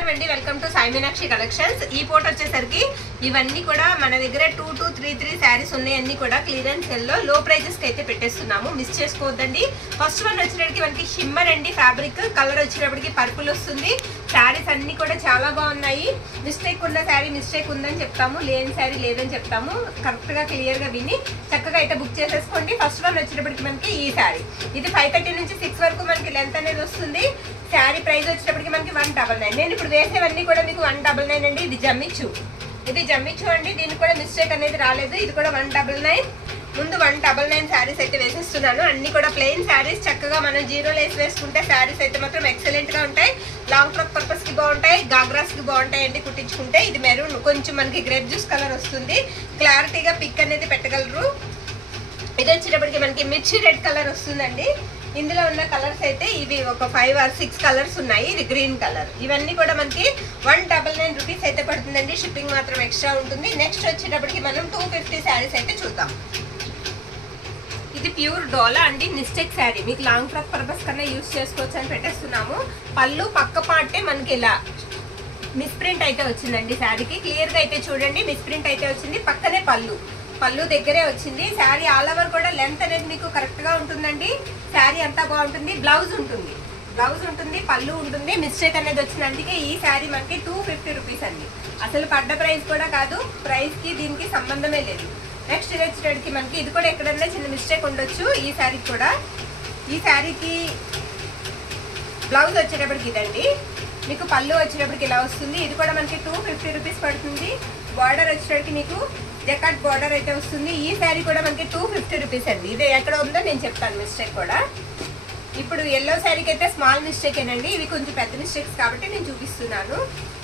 నమస్కారం అండి, welcome to Sai Meenakshi collections. ఈ ఫోటో వచ్చేసరికి ఇవన్నీ కూడా మన దగ్గర 2233 శారీస్ ఉన్నాయి. అన్ని కూడా క్లియరెన్స్ సేల్ లో లో ప్రైజెస్ కి అయితే పెట్టేస్తున్నాము, మిస్ చేసుకోవద్దండి. ఫస్ట్ వన్ వచ్చేటప్పటికి మనకి షిమ్మర్ అండి, ఫ్యాబ్రిక్ కలర్ వచ్చేటప్పటికి పర్పుల్ వస్తుంది. శారీస్ అన్ని కూడా చాలా బాగున్నాయి. మిస్టేక్ ఉన్న శారీ మిస్టేక్ ఉందని చెప్తాము, లేని శారీ లేదని చెప్తాము. కరెక్ట్ గా క్లియర్ గా విని చక్కగా అయితే బుక్ చేసేసుకోండి. ఫస్ట్ వన్ వచ్చేటప్పటికి మనకి ఈ శారీ, ఇది 530 నుంచి 6 వరకు మనకి లెంత్ అనేది వస్తుంది. శారీ ప్రైస్ వచ్చేటప్పటికి మనకి 199. నేను ఇప్పుడు వేసేవన్నీ కూడా మీకు 199 అండి. ఇది జమ్మిచ్చు, ఇది జమ్మిచ్చు అండి. దీనికి కూడా మిస్టేక్ అనేది రాలేదు. ఇది కూడా 199. ముందు 199 శారీస్ అయితే వేసేస్తున్నాను. అన్ని కూడా ప్లెయిన్ శారీస్. చక్కగా మనం జీరో లేస్ వేసుకుంటే శారీస్ అయితే మాత్రం ఎక్సలెంట్ గా ఉంటాయి. లాంగ్ ఫ్రాక్ పర్పస్ కి బాగుంటాయి, గాగ్రాస్ కి బాగుంటాయి అండి కుట్టించుకుంటే. ఇది మెరూన్ కొంచెం మనకి గ్రేప్ జ్యూస్ కలర్ వస్తుంది. క్లారిటీగా పిక్ అనేది పెట్టగలరు. ఇది వచ్చేటప్పటికి మనకి మిర్చి రెడ్ కలర్ వస్తుందండి. ఇందులో ఉన్న కలర్స్ అయితే ఇవి ఒక 5 or 6 కలర్స్ ఉన్నాయి. ఇది గ్రీన్ కలర్. ఇవన్నీ కూడా మనకి 199 రూపీస్ అయితే పడుతుందండి. షిప్పింగ్ మాత్రం ఎక్స్ట్రా ఉంటుంది. నెక్స్ట్ వచ్చేటప్పటికి మనం 250 శారీస్ అయితే చూద్దాం. ఇది ప్యూర్ డోలా అండి, మిస్టేక్ శారీ. మీకు లాంగ్ ఫ్రాక్ పర్పస్ కన్నా యూజ్ చేసుకోవచ్చు అని పెట్టేస్తున్నాము. పళ్ళు పక్క పాటే మనకి ఇలా మిస్ ప్రింట్ అయితే వచ్చిందండి. శారీకి క్లియర్ గా అయితే చూడండి, మిస్ ప్రింట్ అయితే వచ్చింది. పక్కనే పళ్ళు దగ్గరే వచ్చింది. శారీ ఆల్ ఓవర్ కూడా లెంత్ అనేది మీకు కరెక్ట్ గా ఉంటుందండి. శారీ అంతా బాగుంటుంది. బ్లౌజ్ ఉంటుంది, పళ్ళు ఉంటుంది. మిస్టేక్ అనేది వచ్చింది. అందుకే ఈ శారీ మనకి 250 రూపీస్ అండి. అసలు పడ్డ ప్రైస్ కూడా కాదు, ప్రైస్ కి దీనికి సంబంధమే లేదు. నెక్స్ట్ ఇది వచ్చేటప్పటికి మనకి ఇది కూడా ఎక్కడన్నా చిన్న మిస్టేక్ ఉండొచ్చు. ఈ శారీకి కూడా, ఈ శారీకి బ్లౌజ్ వచ్చేటప్పటికి ఇదండి. మీకు పళ్ళు వచ్చేటప్పటికి ఇలా వస్తుంది. ఇది కూడా మనకి 250 రూపీస్ పడుతుంది. బార్డర్ వచ్చేటప్పటికి మీకు జకాట్ బార్డర్ అయితే వస్తుంది. ఈ శారీ కూడా మనకి 250 రూపీస్ అండి. ఇది ఎక్కడ ఉందో నేను చెప్తాను మిస్టేక్ కూడా. ఇప్పుడు ఎల్లో శారీకి అయితే స్మాల్ మిస్టేక్ ఏనండి. ఇవి కొంచెం పెద్ద మిస్టేక్స్ కాబట్టి నేను చూపిస్తున్నాను.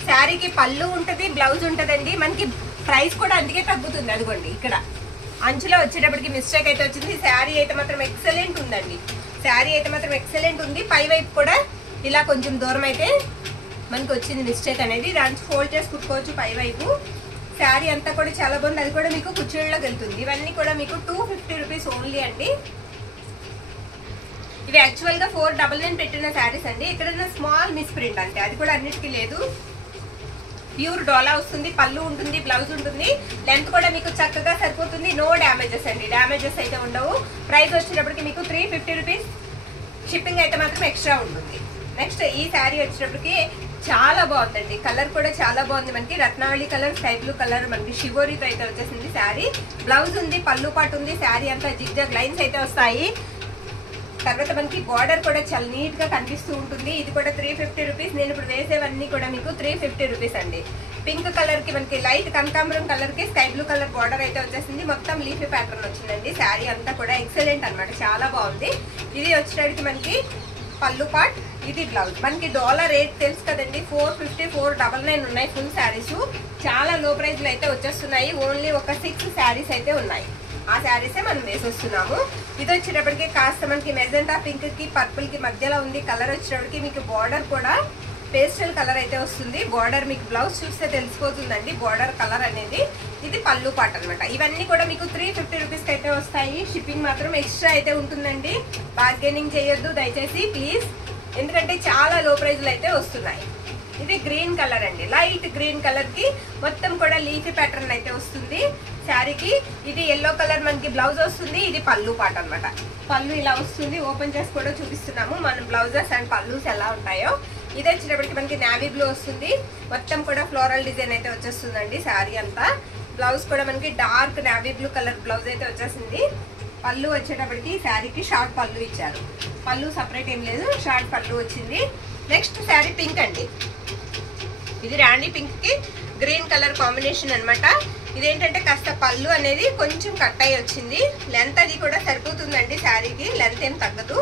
శారీకి పళ్ళు ఉంటుంది, బ్లౌజ్ ఉంటుందండి. మనకి ప్రైస్ కూడా అందుకే తగ్గుతుంది. అదిగోండి ఇక్కడ అంచులో వచ్చేటప్పటికి మిస్టేక్ అయితే వచ్చింది. శారీ అయితే మాత్రం ఎక్సలెంట్ ఉందండి. శారీ అయితే మాత్రం ఎక్సలెంట్ ఉంది. పై వైపు కూడా ఇలా కొంచెం దూరం అయితే మనకి వచ్చింది మిస్టేక్ అనేది. దాన్ని ఫోల్డ్ చేసి కుట్టుకోవచ్చు పై వైపు. శారీ అంతా కూడా చాలా బాగుంది. అది కూడా మీకు కుర్చీలోకి వెళ్తుంది. ఇవన్నీ కూడా మీకు 250 రూపీస్ ఓన్లీ అండి. ఇవి యాక్చువల్ గా 499 పెట్టిన శారీస్ అండి. ఇక్కడ స్మాల్ మిస్ ప్రింట్ అంటే అది కూడా అన్నిటికీ లేదు. ప్యూర్ డోలా వస్తుంది, పళ్ళు ఉంటుంది, బ్లౌజ్ ఉంటుంది. లెంత్ కూడా మీకు చక్కగా సరిపోతుంది. నో డ్యామేజెస్ అండి, డ్యామేజెస్ అయితే ఉండవు. ప్రైస్ వచ్చేటప్పటికి మీకు 350 రూపీస్. షిప్పింగ్ అయితే మాత్రం ఎక్స్ట్రా ఉంటుంది. నెక్స్ట్ ఈ శారీ వచ్చేటప్పటికి చాలా బాగుందండి. కలర్ కూడా చాలా బాగుంది. మనకి రత్నావళి కలర్, స్కై బ్లూ కలర్, మనకి షివోరీతో అయితే వచ్చేసింది శారీ. బ్లౌజ్ ఉంది, పళ్ళు పాటు ఉంది. శారీ అంతా జిగ్జాగ్ లైన్స్ అయితే వస్తాయి. తర్వాత మనకి బార్డర్ కూడా చాలా నీట్ గా కనిపిస్తూ ఉంటుంది. ఇది కూడా 350 రూపీస్. నేను ఇప్పుడు వేసేవన్నీ కూడా మీకు 350 రూపీస్ అండి. పింక్ కలర్ కి మనకి లైట్ కనకాంబరం కలర్ కి స్కై బ్లూ కలర్ బార్డర్ అయితే వచ్చేసింది. మొత్తం లీఫీ ప్యాటర్న్ వచ్చిందండి. శారీ అంతా కూడా ఎక్సలెంట్ అనమాట, చాలా బాగుంది. ఇది వచ్చేటప్పటికి మనకి పళ్ళు పాట్, ఇది బ్లౌజ్. మనకి డాలర్ రేట్ తెలుసు కదండి, 450, 499 ఉన్నాయి ఫుల్ శారీస్. చాలా లో ప్రైస్ లో అయితే వచ్చేస్తున్నాయి. ఓన్లీ ఒక 6 శారీస్ అయితే ఉన్నాయి. ఆ శారీసే మనం వేసేస్తున్నాము. ఇది వచ్చేటప్పటికి కాస్త మనకి మెజెంటా పింక్ కి పర్పుల్ కి మధ్యలో ఉంది. కలర్ వచ్చేటప్పటికి మీకు బార్డర్ కూడా పేస్టల్ కలర్ అయితే వస్తుంది. బార్డర్ మీకు బ్లౌజ్ చూస్తే తెలిసిపోతుందండి బార్డర్ కలర్ అనేది. ఇది పళ్ళు పాట అనమాట. ఇవన్నీ కూడా మీకు 350 రూపీస్కి అయితే వస్తాయి. షిప్పింగ్ మాత్రం ఎక్స్ట్రా అయితే ఉంటుందండి. బార్గెనింగ్ చేయొద్దు దయచేసి ప్లీజ్, ఎందుకంటే చాలా లో ప్రైజ్లు అయితే వస్తున్నాయి. ఇది గ్రీన్ కలర్ అండి, లైట్ గ్రీన్ కలర్ కి మొత్తం కూడా లీఫీ ప్యాటర్న్ అయితే వస్తుంది శారీకి. ఇది ఎల్లో కలర్ మనకి బ్లౌజ్ వస్తుంది. ఇది పళ్ళు పాట అనమాట. పళ్ళు ఇలా వస్తుంది. ఓపెన్ చేసి కూడా చూపిస్తున్నాము మనం బ్లౌజెస్ అండ్ పళ్ళుస్ ఎలా ఉంటాయో. ఇది వచ్చేటప్పటికి మనకి నావీ బ్లూ వస్తుంది. మొత్తం కూడా ఫ్లోరల్ డిజైన్ అయితే వచ్చేస్తుందండి శారీ అంతా. బ్లౌజ్ కూడా మనకి dark navy blue colour blouse అయితే వచ్చేసింది. పళ్ళు వచ్చేటప్పటికి శారీకి షార్ట్ పళ్ళు ఇచ్చారు. పళ్ళు సపరేట్ ఏం లేదు, షార్ట్ పళ్ళు వచ్చింది. నెక్స్ట్ శారీ పింక్ అండి. ఇది రాణి పింక్ కి గ్రీన్ కలర్ కాంబినేషన్ అనమాట. ఇదేంటంటే కాస్త పళ్ళు అనేది కొంచెం కట్ అయ్యి వచ్చింది. లెంత్ అది కూడా సరిపోతుందండి శారీకి, లెంత్ ఏం తగ్గదు.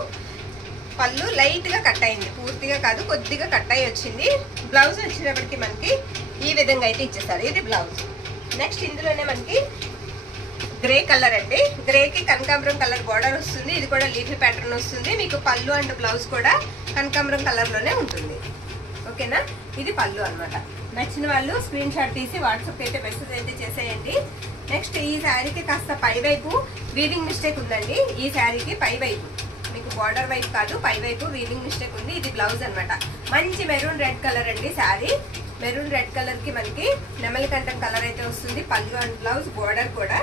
పళ్ళు లైట్ గా కట్ అయింది, పూర్తిగా కాదు, కొద్దిగా కట్ అయ్యి వచ్చింది. బ్లౌజ్ వచ్చేటప్పటికి మనకి ఈ విధంగా అయితే ఇచ్చేస్తారు. ఇది బ్లౌజ్. నెక్స్ట్ ఇందులోనే మనకి గ్రే కలర్ అండి. గ్రేకి కనకాంబరం కలర్ బార్డర్ వస్తుంది. ఇది కూడా లీఫీ ప్యాటర్న్ వస్తుంది. మీకు పళ్ళు అండ్ బ్లౌజ్ కూడా కనకాంబరం కలర్ లోనే ఉంటుంది. ఓకేనా, ఇది పళ్ళు అనమాట. నచ్చిన వాళ్ళు స్క్రీన్ షాట్ తీసి వాట్సాప్ అయితే మెసేజ్ అయితే చేసేయండి. నెక్స్ట్ ఈ శారీకి కాస్త పై వైపు వీవింగ్ మిస్టేక్ ఉందండి. ఈ శారీకి పై వైపు మీకు బార్డర్ వైపు కాదు, పై వైపు వీవింగ్ మిస్టేక్ ఉంది. ఇది బ్లౌజ్ అనమాట. మంచి మెరూన్ రెడ్ కలర్ అండి శారీ. మెరూన్ రెడ్ కలర్ కి మనకి నెమలి కంఠం కలర్ అయితే వస్తుంది. పళ్ళు అండ్ బ్లౌజ్, బోర్డర్ కూడా.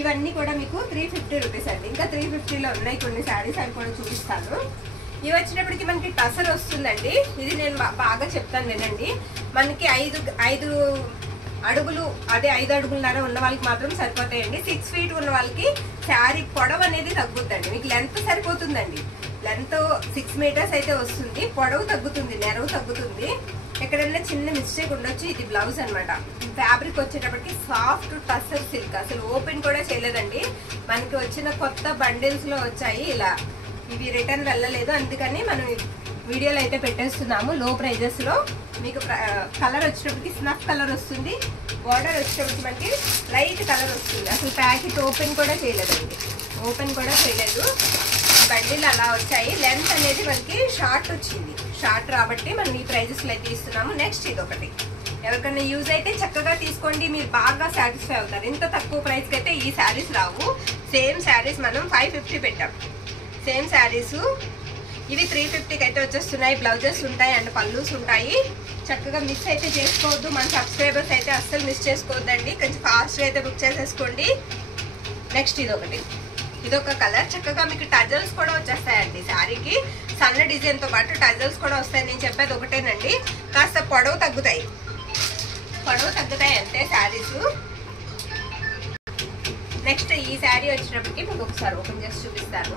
ఇవన్నీ కూడా మీకు 350 రూపీస్ అండి. ఇంకా 350లో ఉన్నాయి కొన్ని శారీస్, అవి కూడా చూపిస్తాను. ఇవి వచ్చేటప్పటికి మనకి టసర్ వస్తుందండి. ఇది నేను బాగా చెప్తాను వినండి. మనకి 5 అడుగులు, అదే 5 అడుగులన్నర ఉన్న వాళ్ళకి మాత్రం సరిపోతాయండి. 6 ఫీట్ ఉన్న వాళ్ళకి శారీ పొడవు అనేది తగ్గుద్దండి. మీకు లెంత్ సరిపోతుందండి. లెంత్ 6 మీటర్స్ అయితే వస్తుంది. పొడవు తగ్గుతుంది, నెరవు తగ్గుతుంది. ఎక్కడైనా చిన్న మిస్టేక్ ఉండొచ్చు. ఇది బ్లౌజ్ అనమాట. ఫ్యాబ్రిక్ వచ్చేటప్పటికి సాఫ్ట్ టసర్ సిల్క్, అసలు ఓపెన్ కూడా చేయలేదండి. మనకి వచ్చిన కొత్త బండిల్స్ లో వచ్చాయి ఇలా. ఇవి రిటర్న్ వెళ్ళలేదు, అందుకని మనం వీడియోలో అయితే పెట్టేస్తున్నాము లో ప్రైజెస్ లో. మీకు కలర్ వచ్చేటప్పటికి స్నఫ్ కలర్ వస్తుంది. బార్డర్ వచ్చేటప్పటికి మనకి లైట్ కలర్ వస్తుంది. అసలు ప్యాకెట్ ఓపెన్ కూడా చేయలేదండి, ఓపెన్ కూడా చేయలేదు. బండిల్ అలా వచ్చాయి. లెంత్ అనేది మనకి షార్ట్ వచ్చింది. షార్ట్ రాబట్టి మనం ఈ ప్రైజెస్ లో అయితే ఇస్తున్నాము. నెక్స్ట్ ఇది ఒకటి, ఎవరికైనా యూజ్ అయితే చక్కగా తీసుకోండి, మీరు బాగా సాటిస్ఫై అవుతారు. ఇంత తక్కువ ప్రైస్కి అయితే ఈ శారీస్ రావు. సేమ్ శారీస్ మనం 550 పెట్టాం. సేమ్ శారీస్ ఇవి 350కి అయితే వచ్చేస్తున్నాయి. బ్లౌజెస్ ఉంటాయి అండ్ పల్లూస్ ఉంటాయి. చక్కగా మిస్ అయితే చేసుకోవద్దు. మన సబ్స్క్రైబర్స్ అయితే అస్సలు మిస్ చేసుకోవద్దండి. కొంచెం ఫాస్ట్గా అయితే బుక్ చేసేసుకోండి. నెక్స్ట్ ఇదొకటి, ఇదొక కలర్. చక్కగా మీకు టజల్స్ కూడా వచ్చేస్తాయండి శారీకి. సన్న డిజైన్తో పాటు టజల్స్ కూడా వస్తాయి. నేను చెప్పేది ఒకటేనండి, కాస్త పొడవు తగ్గుతాయి, పొడవు తగ్గుతాయి అంతే శారీస్. నెక్స్ట్ ఈ శారీ వచ్చేటప్పటికి మీకు ఒకసారి ఓపెన్ చేసి చూపిస్తాను.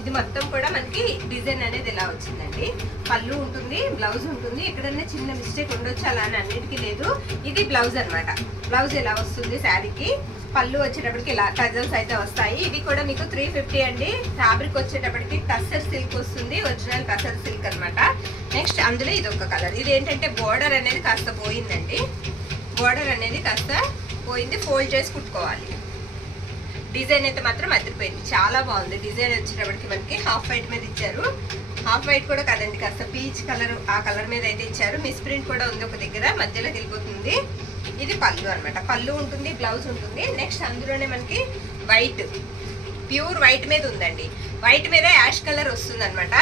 ఇది మొత్తం కూడా మనకి డిజైన్ అనేది ఇలా వచ్చిందండి. పళ్ళు ఉంటుంది, బ్లౌజ్ ఉంటుంది. ఎక్కడన్నా చిన్న మిస్టేక్ ఉండొచ్చు, అలా అని అన్నిటికీ లేదు. ఇది బ్లౌజ్ అనమాట. బ్లౌజ్ ఇలా వస్తుంది శారీకి. పళ్ళు వచ్చేటప్పటికి ఇలా టజల్స్ అయితే వస్తాయి. ఇవి కూడా మీకు 350 అండి. ఫ్యాబ్రిక్ వచ్చేటప్పటికి టస్సర్ సిల్క్ వస్తుంది, ఒరిజినల్ టస్సర్ సిల్క్ అనమాట. నెక్స్ట్ అందులో ఇది ఒక కలర్. ఇది ఏంటంటే బోర్డర్ అనేది కాస్త పోయిందండి. బోర్డర్ అనేది కాస్త పోయింది, ఫోల్డ్ చేసి కుట్టుకోవాలి. డిజైన్ అయితే మాత్రం అదిరిపోయింది, చాలా బాగుంది. డిజైన్ వచ్చేటప్పటికి మనకి హాఫ్ వైట్ మీద ఇచ్చారు. హాఫ్ వైట్ కూడా కాదండి, కాస్త పీచ్ కలర్, ఆ కలర్ మీద అయితే ఇచ్చారు. మిస్ ప్రింట్ కూడా ఉంది ఒక దగ్గర, మధ్యలో వెళ్ళిపోతుంది. ఇది పళ్ళు అనమాట. పళ్ళు ఉంటుంది, బ్లౌజ్ ఉంటుంది. నెక్స్ట్ అందులోనే మనకి వైట్, ప్యూర్ వైట్ మీద ఉందండి. వైట్ మీద యాష్ కలర్ వస్తుంది అనమాట.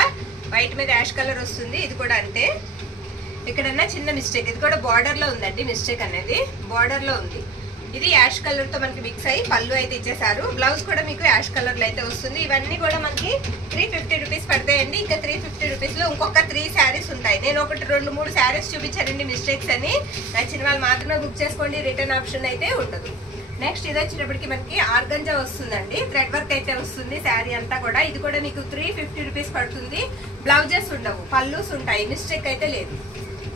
వైట్ మీద యాష్ కలర్ వస్తుంది. ఇది కూడా అంటే ఎక్కడన్నా చిన్న మిస్టేక్, ఇది కూడా బార్డర్ లో ఉందండి. మిస్టేక్ అనేది బార్డర్ లో ఉంది. ఇది యాష్ కలర్ తో మనకి మిక్స్ అయ్యి పళ్ళు అయితే ఇచ్చేసారు. బ్లౌజ్ కూడా మీకు యాష్ కలర్ లో అయితే వస్తుంది. ఇవన్నీ కూడా మనకి 350 రూపీస్ పడతాయండి. ఇంకా 350 రూపీస్ లో ఇంకొక 3 శారీస్ ఉంటాయి. నేను ఒకటి 2-3 శారీస్ చూపించానండి మిస్టేక్స్ అని. నచ్చిన వాళ్ళు మాత్రమే బుక్ చేసుకోండి, రిటర్న్ ఆప్షన్ అయితే ఉండదు. నెక్స్ట్ ఇది వచ్చేటప్పటికి మనకి ఆర్గంజా వస్తుందండి. థ్రెడ్ వర్క్ అయితే వస్తుంది శారీ అంతా కూడా. ఇది కూడా మీకు 350 రూపీస్ పడుతుంది. బ్లౌజెస్ ఉండవు, పళ్ళూస్ ఉంటాయి. మిస్టేక్ అయితే లేదు.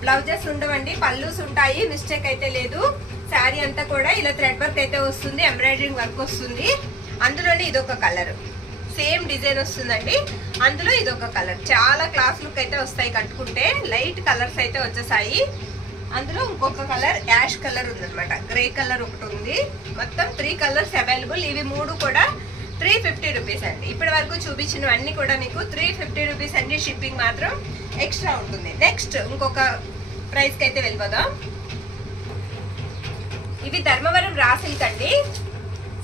బ్లౌజెస్ ఉండవండి, పళ్ళూస్ ఉంటాయి. మిస్టేక్ అయితే లేదు. శారీ అంతా కూడా ఇలా థ్రెడ్ వర్క్ అయితే వస్తుంది, ఎంబ్రాయిడరింగ్ వర్క్ వస్తుంది. అందులోనే ఇదొక కలర్, సేమ్ డిజైన్ వస్తుందండి. అందులో ఇదొక కలర్. చాలా క్లాస్ లుక్ అయితే వస్తాయి కట్టుకుంటే. లైట్ కలర్స్ అయితే వచ్చేసాయి. అందులో ఇంకొక కలర్ యాష్ కలర్ ఉందన్నమాట. గ్రే కలర్ ఒకటి ఉంది. మొత్తం 3 కలర్స్ అవైలబుల్. ఇవి 3 కూడా 350 రూపీస్ అండి. ఇప్పటి వరకు చూపించినవన్నీ కూడా మీకు 350 రూపీస్ అండి. షిప్పింగ్ మాత్రం ఎక్స్ట్రా ఉంటుంది. నెక్స్ట్ ఇంకొక ప్రైస్కి అయితే వెళ్ళిపోదాం. ఇవి ధర్మవరం రా సిల్క్ అండి.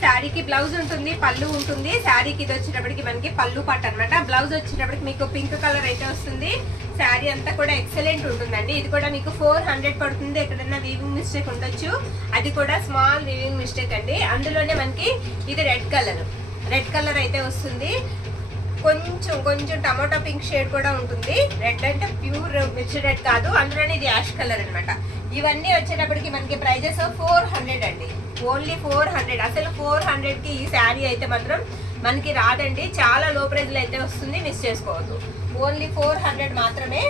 శారీకి బ్లౌజ్ ఉంటుంది, పళ్ళు ఉంటుంది. శారీకి ఇది వచ్చేటప్పటికి మనకి పళ్ళు పాట అనమాట. బ్లౌజ్ వచ్చేటప్పటికి మీకు పింక్ కలర్ అయితే వస్తుంది. శారీ అంతా కూడా ఎక్సలెంట్ ఉంటుందండి. ఇది కూడా మీకు 400 పడుతుంది. ఎక్కడైనా వీవింగ్ మిస్టేక్ ఉండొచ్చు, అది కూడా స్మాల్ వీవింగ్ మిస్టేక్ అండి. అందులోనే మనకి ఇది రెడ్ కలర్ అయితే వస్తుంది. కొంచెం టమాటో పింక్ షేడ్ కూడా ఉంటుంది. రెడ్ అంటే ప్యూర్ మిర్చి రెడ్ కాదు. అందులోనే ఇది యాష్ కలర్ అనమాట. ఇవన్నీ వచ్చేటప్పటికి మనకి ప్రైజెస్ 400 అండి. ఓన్లీ 400. అసలు 400కి ఈ శారీ అయితే మాత్రం మనకి రాదండి. చాలా లో ప్రైజ్ లో అయితే వస్తుంది, మిస్ చేసుకోవద్దు. ఓన్లీ 400 మాత్రమే.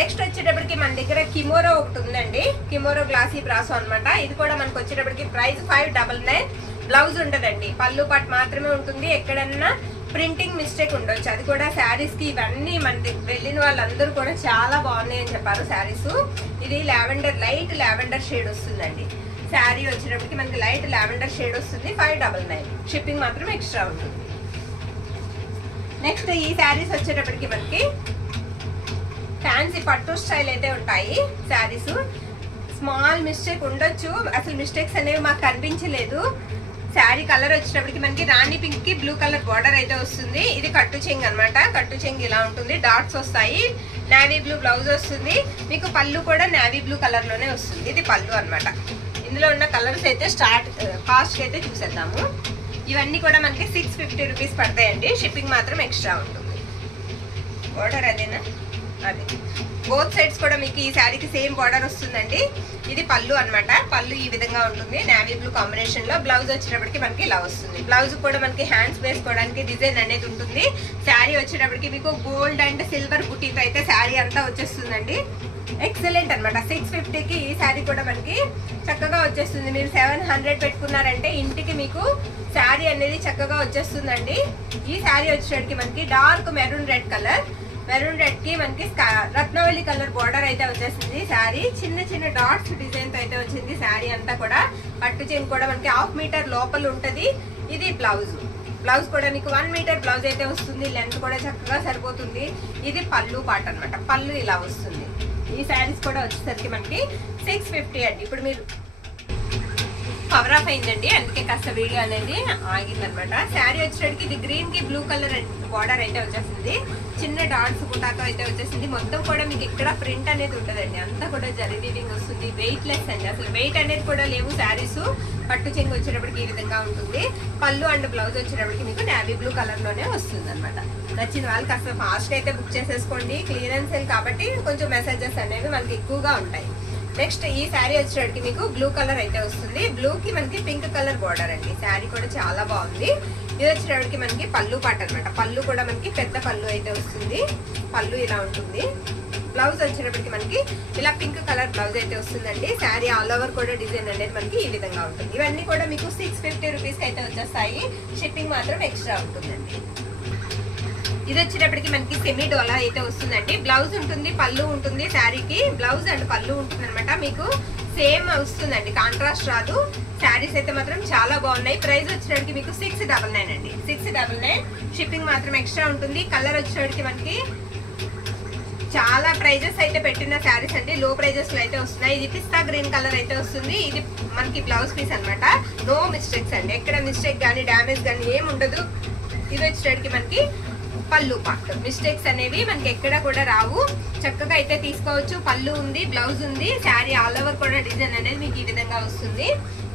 నెక్స్ట్ వచ్చేటప్పటికి మన దగ్గర కిమోరో ఒకటి ఉందండి. కిమోరో గ్లాసీ బ్రాసో అనమాట. ఇది కూడా మనకు వచ్చేటప్పటికి ప్రైస్ 599. బ్లౌజ్ ఉండదండి, పళ్ళు పాటు మాత్రమే ఉంటుంది. ఎక్కడన్నా ప్రింటింగ్ మిస్టేక్ ఉండొచ్చు, అది కూడా శారీస్ కి. ఇవన్నీ మన వెళ్ళిన వాళ్ళందరూ కూడా చాలా బాగున్నాయి అని చెప్పారు శారీస్. ఇది లావెండర్, లైట్ లావెండర్ షేడ్ వస్తుందండి. శారీ వచ్చేటప్పటికి మనకి లైట్ లావెండర్ షేడ్ వస్తుంది. 599. షిప్పింగ్ మాత్రం ఎక్స్ట్రా ఉంటుంది. నెక్స్ట్ ఈ శారీస్ వచ్చేటప్పటికి మనకి ఫ్యాన్సీ పట్టు స్టైల్ అయితే ఉంటాయి శారీస్. స్మాల్ మిస్టేక్ ఉండొచ్చు, అసలు మిస్టేక్స్ అనేవి మాకు కనిపించలేదు. శారీ కలర్ వచ్చేటప్పటికి మనకి రాణి పింక్ కి బ్లూ కలర్ బార్డర్ అయితే వస్తుంది. ఇది కట్టు చెంగు అనమాట. కట్టు చెంగు ఇలా ఉంటుంది, డాట్స్ వస్తాయి. నావీ బ్లూ బ్లౌజ్ వస్తుంది. మీకు పళ్ళు కూడా నావీ బ్లూ కలర్ లోనే వస్తుంది. ఇది పళ్ళు అన్నమాట. ఇందులో ఉన్న కలర్స్ అయితే కాస్ట్ అయితే చూసేద్దాము. ఇవన్నీ కూడా మనకి 650 రూపీస్ పడతాయండి. షిప్పింగ్ మాత్రం ఎక్స్ట్రా ఉంటుంది. బార్డర్ అదేనా? అదే. బోత్ సైడ్స్ కూడా మీకు ఈ శారీకి సేమ్ బార్డర్ వస్తుందండి. ఇది పళ్ళు అన్నమాట. పళ్ళు ఈ విధంగా ఉంటుంది నావీ బ్లూ కాంబినేషన్ లో. బ్లౌజ్ వచ్చేటప్పటికి మనకి ఇలా వస్తుంది. బ్లౌజ్ కూడా మనకి హ్యాండ్స్ వేసుకోవడానికి డిజైన్ అనేది ఉంటుంది. శారీ వచ్చేటప్పటికి మీకు గోల్డ్ అండ్ సిల్వర్ బుటీతో అయితే శారీ అంతా వచ్చేస్తుందండి. ఎక్సలెంట్ అనమాట. 650కి ఈ శారీ కూడా మనకి చక్కగా వచ్చేస్తుంది. మీరు 700 పెట్టుకున్నారంటే ఇంటికి మీకు శారీ అనేది చక్కగా వచ్చేస్తుందండి. ఈ శారీ వచ్చేటప్పటికి మనకి dark maroon red colour, maroon red కి మనకి రత్నవల్లి కలర్ బార్డర్ అయితే వచ్చేసింది. శారీ చిన్న చిన్న డాట్స్ డిజైన్ తో అయితే వచ్చింది. శారీ అంతా కూడా పట్టు చైన్ కూడా మనకి 1/2 మీటర్ లోపల ఉంటది. ఇది బ్లౌజ్. బ్లౌజ్ కూడా మీకు 1 మీటర్ బ్లౌజ్ అయితే వస్తుంది. లెంత్ కూడా చక్కగా సరిపోతుంది. ఇది పళ్ళు పాట అనమాట. పళ్ళు ఇలా వస్తుంది. ఈ శారీస్ కూడా వచ్చేసరికి మనకి 650 అండి. ఇప్పుడు మీరు కవర్ ఆఫ్ అయిందండి, అందుకే కాస్త వీడియో అనేది ఆగిందనమాట. శారీ వచ్చేటికి ఇది గ్రీన్ కి బ్లూ కలర్ బార్డర్ అయితే వచ్చేసింది. చిన్న డాట్స్ కుటాతో అయితే వచ్చేసింది. మొత్తం కూడా మీకు ఇక్కడ ప్రింట్ అనేది ఉంటదండి. అంతా కూడా జరీ వీవింగ్ వస్తుంది. వెయిట్ లెస్ అండి, అసలు వెయిట్ అనేది కూడా లేవు శారీస్. పట్టు చెంగు వచ్చేటప్పటికి ఈ విధంగా ఉంటుంది. పళ్ళు అండ్ బ్లౌజ్ వచ్చేటప్పటికి మీకు నావీ బ్లూ కలర్ లోనే వస్తుంది అనమాట. నచ్చిన వాళ్ళు కాస్త ఫాస్ట్ అయితే బుక్ చేసేసుకోండి. క్లియరెన్స్ సేల్ కాబట్టి కొంచెం మెసేజెస్ అనేవి మనకి ఎక్కువగా ఉంటాయి. నెక్స్ట్ ఈ శారీ వచ్చేటప్పటికి మీకు బ్లూ కలర్ అయితే వస్తుంది. బ్లూ కి మనకి పింక్ కలర్ బార్డర్ అండి. శారీ కూడా చాలా బాగుంది. ఇది వచ్చేటప్పటికి మనకి పళ్ళు పాట అనమాట. పళ్ళు కూడా మనకి పెద్ద పళ్ళు అయితే వస్తుంది. పళ్ళు ఇలా ఉంటుంది. బ్లౌజ్ వచ్చేటప్పటికి మనకి ఇలా పింక్ కలర్ బ్లౌజ్ అయితే వస్తుందండి. శారీ ఆల్ ఓవర్ కూడా డిజైన్ అనేది మనకి ఈ విధంగా ఉంటుంది. ఇవన్నీ కూడా మీకు 650 రూపీస్ అయితే వచ్చేస్తాయి. షిప్పింగ్ మాత్రం ఎక్స్ట్రా ఉంటుందండి. ఇది వచ్చేటప్పటికి మనకి సెమీ డోలా అయితే వస్తుందండి. బ్లౌజ్ ఉంటుంది, పళ్ళు ఉంటుంది. శారీకి బ్లౌజ్ అండ్ పళ్ళు ఉంటుంది అనమాట. మీకు సేమ్ వస్తుందండి, కాంట్రాస్ట్ రాదు. శారీస్ అయితే మాత్రం చాలా బాగున్నాయి. ప్రైస్ వచ్చేటప్పటికి మీకు 699 అండి. 699. షిప్పింగ్ మాత్రం ఎక్స్ట్రా ఉంటుంది. కలర్ వచ్చేటప్పటికి మనకి చాలా ప్రైజెస్ అయితే పెట్టిన శారీస్ అండి. లో ప్రైజెస్ లో అయితే వస్తున్నాయి. ఇది పిస్తా గ్రీన్ కలర్ అయితే వస్తుంది. ఇది మనకి బ్లౌజ్ పీస్ అనమాట. నో మిస్టేక్స్ అండి, ఎక్కడ మిస్టేక్ కానీ డ్యామేజ్ కానీ ఏమి ఉండదు. ఇది వచ్చేటప్పటికి మనకి పళ్ళు పార్ట్. మిస్టేక్స్ అనేవి మనకి ఎక్కడ కూడా రావు. చక్కగా అయితే తీసుకోవచ్చు. పళ్ళు ఉంది, బ్లౌజ్ ఉంది. శారీ ఆల్ ఓవర్ కూడా డిజైన్ అనేది మీకు ఈ విధంగా వస్తుంది.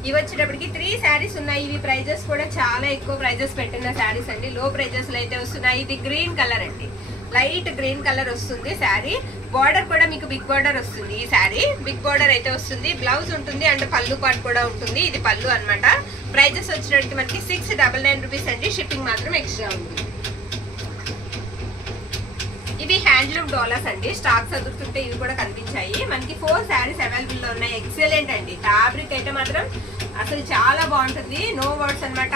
ఇవి వచ్చేటప్పటికి 3 శారీస్ ఉన్నాయి. ఇవి ప్రైజెస్ కూడా చాలా ఎక్కువ ప్రైజెస్ పెట్టిన శారీస్ అండి. లో ప్రైజెస్ లో అయితే వస్తున్నాయి. ఇది గ్రీన్ కలర్ అండి, లైట్ గ్రీన్ కలర్ వస్తుంది శారీ. బార్డర్ కూడా మీకు బిగ్ బార్డర్ వస్తుంది. ఈ శారీ బిగ్ బార్డర్ అయితే వస్తుంది. బ్లౌజ్ ఉంటుంది అండ్ పళ్ళు పార్ట్ కూడా ఉంటుంది. ఇది పళ్ళు అనమాట. ప్రైజెస్ వచ్చేటప్పటికి మనకి 699 రూపీస్ అండి. షిప్పింగ్ మాత్రం ఎక్స్ట్రా ఉంటుంది. ఇవి హ్యాండ్లూమ్ డోలాస్ అండి. స్టాక్ చదువుతుంటే ఇవి కూడా కనిపించాయి. మనకి 4 శారీస్ అవైలబుల్ లో ఉన్నాయి. ఎక్సలెంట్ అండి. ఫ్యాబ్రిక్ అయితే మాత్రం అసలు చాలా బాగుంటుంది. నో వర్డ్స్ అనమాట.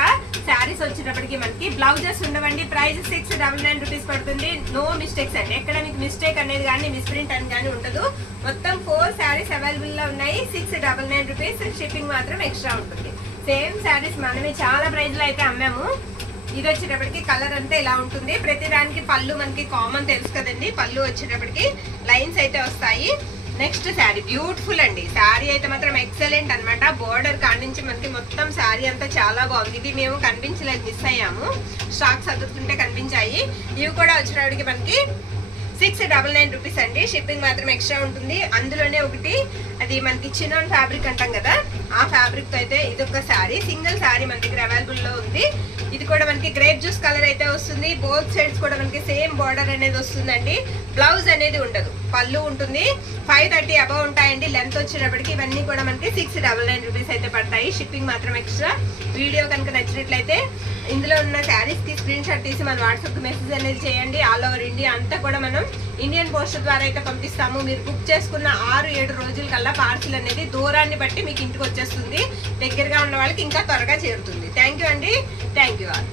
శారీస్ వచ్చేటప్పటికి మనకి బ్లౌజెస్ ఉండవండి. ప్రైస్ 699 రూపీస్ పడుతుంది. నో మిస్టేక్స్ అండి, ఎక్కడ మీకు మిస్టేక్ అనేది కానీ మిస్ప్రింట్ అని కానీ ఉండదు. మొత్తం 4 శారీస్ అవైలబుల్ లో ఉన్నాయి. 699 రూపీస్. షిప్పింగ్ మాత్రం ఎక్స్ట్రా ఉంటుంది. సేమ్ శారీస్ మనమే చాలా ప్రైస్ లో అయితే అమ్మాము. ఇది వచ్చేటప్పటికి కలర్ అంతా ఇలా ఉంటుంది. ప్రతి దానికి పళ్ళు మనకి కామన్ తెలుసు కదండి. పళ్ళు వచ్చేటప్పటికి లైన్స్ అయితే వస్తాయి. నెక్స్ట్ శారీ బ్యూటిఫుల్ అండి. శారీ అయితే మాత్రం ఎక్సలెంట్ అనమాట. బోర్డర్ కాడి నుంచి మనకి మొత్తం శారీ అంతా చాలా బాగుంది. ఇది మేము కనిపించలేదు, మిస్ అయ్యాము. స్టాక్ చదువుతుంటే కనిపించాయి. ఇవి కూడా వచ్చేటప్పటికి మనకి 699 రూపీస్ అండి. షిప్పింగ్ మాత్రం ఎక్స్ట్రా ఉంటుంది. అందులోనే ఒకటి అది మనకి చినాన్ ఫ్యాబ్రిక్ అంటాం కదా, ఆ ఫ్యాబ్రిక్ తో అయితే ఇది ఒక శారీ, సింగిల్ శారీ మన దగ్గర అవైలబుల్ లో ఉంది. ఇది కూడా మనకి గ్రేప్ జ్యూస్ కలర్ అయితే వస్తుంది. బోత్ సైడ్స్ కూడా మనకి సేమ్ బార్డర్ అనేది వస్తుందండి. బ్లౌజ్ అనేది ఉండదు, పళ్ళు ఉంటుంది. 530 అబౌవ్ ఉంటాయండి. లెంత్ వచ్చేటప్పటికి ఇవన్నీ కూడా మనకి 699 రూపీస్ అయితే పడతాయి. షిప్పింగ్ మాత్రం ఎక్స్ట్రా. వీడియో కనుక నచ్చినట్లయితే ఇందులో ఉన్న శారీస్ కి స్క్రీన్ షాట్ తీసి మన వాట్సాప్ మెసేజ్ అనేది చేయండి. ఆల్ ఓవర్ ఇండియా అంతా కూడా మనం ఇండియన్ పోస్ట్ ద్వారా అయితే పంపిస్తాము. మీరు బుక్ చేసుకున్న 6-7 రోజుల కల్లా పార్సిల్ అనేది దూరాన్ని బట్టి మీకు ఇంటికి వచ్చేస్తుంది. దగ్గరగా ఉన్న వాళ్ళకి ఇంకా త్వరగా చేరుతుంది. థ్యాంక్ యూ అండి. Thank you all.